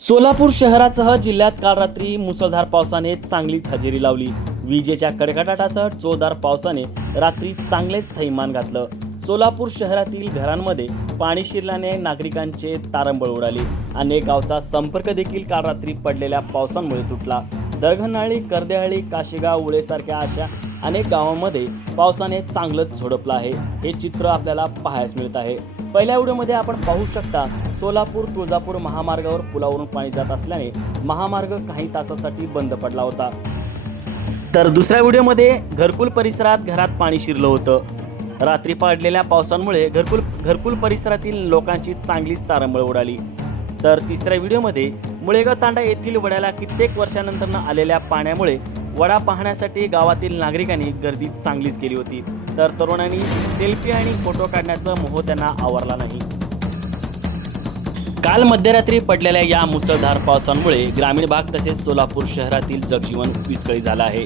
सोलापूर शहरासह जिल्ह्यात काल रात्री मुसळधार पावसाने चांगलीच हजेरी लावली. विजेच्या कडकडाटासह जोरदार पावसाने रात्री चांगलेच थैमान घातलं. सोलापूर शहरातील घरांमध्ये पाणी शिरल्याने नागरिकांचे तारंबळ उडाले. अनेक गावचा संपर्क देखील काल रात्री पडलेल्या पावसामुळे तुटला. दरघनाळी कर्देहळी काशेगाव उळेसारख्या अशा अनेक गावांमध्ये पावसाने चांगलंच झोडपलं आहे. हे चित्र आपल्याला पाहायला मिळत आहे. पहिल्या व्हिडिओमध्ये आपण पाहू शकता सोलापूर तुळजापूर महामार्गावर पुलावरून पाणी जात असल्याने महामार्ग काही तासासाठी बंद पडला होता. तर दुसऱ्या व्हिडिओमध्ये घरकुल परिसरात घरात पाणी शिरलं होतं. रात्री पाडलेल्या पावसांमुळे घरकुल घरकुल परिसरातील लोकांची चांगलीच तारंबळ उडाली. तर तिसऱ्या व्हिडिओमध्ये मुळेगाव तांडा येथील वड्याला कित्येक वर्षानंतर आलेल्या पाण्यामुळे वडा पाहण्यासाठी गावातील नागरिकांनी गर्दी चांगलीच केली होती. तर तरुणांनी सेल्फी आणि फोटो काढण्याचा मोह त्यांना आवरला नाही. काल मध्यरात्री पडलेल्या या मुसळधार पावसामुळे ग्रामीण भाग तसेच सोलापूर शहरातील जगजीवन विस्कळीत झालं आहे.